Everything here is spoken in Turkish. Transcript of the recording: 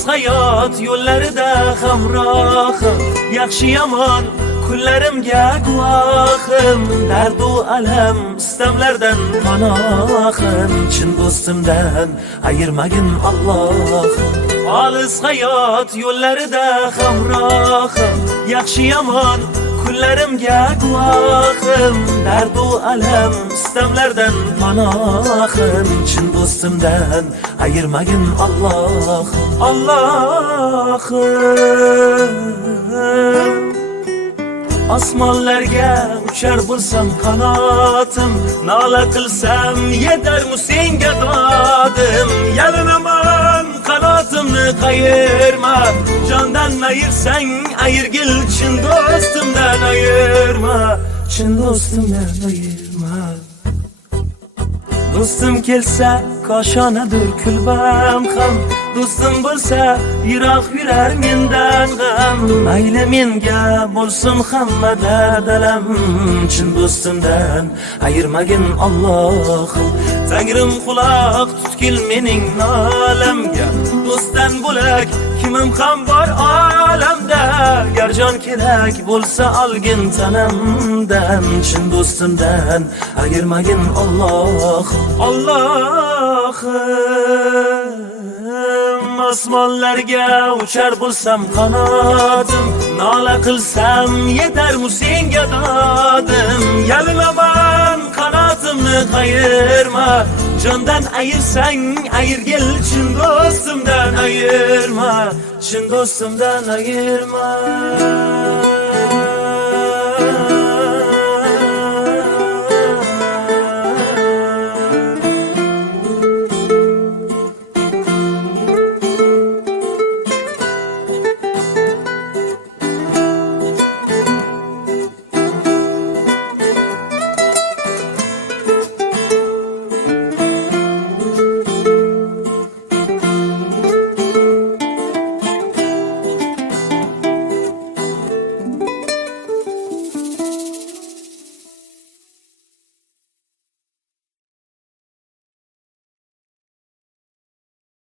Olis hayot yo'llarida hamrohim, yaxshi yomon kunlarimga guvohim. Dard u alam istamlardan panohim, chin do'stimdan ayirmagin Allohim. Olis hayot yo'llarida hamrohim, yaxshi yomon kunlarimga guvohim. Dard u alam istamlardan panohim, chin do'stimdan ayirmagin Allohim. Allohim, osmonlarga uchar bo'lsam qanotim, nola qilsam yetarmu senga dodim. Yalinaman qanotimni qayirma, jondan ayirsang ayirgil, chin do'stimdan ayirma, chin do'stimdan ayirma. Do'stim kelsa koshonadir kulbam ham, do'stim bo'lsa yiroq yurar mendan g'am. Mayli menga bo'lsin hamma dardalam, chin do'stimdan ayirmagin Allohim. Tangrim quloq tutgil mening nolamga, do'stdan bo'lak kimim ham bor olamda. Gar jon kerak bo'lsa olgin tanamdan, chin do'stimdan ayirmagin Allohim. Allohim, osmonlarga uchar bo'lsam qanotim, nola qilsam yetarmu senga dodim. Yalinaman qanotimni qayirma, jondan ayirsang ayirgil, chin do'stimdan ayirma, chin do'stimdan ayirma.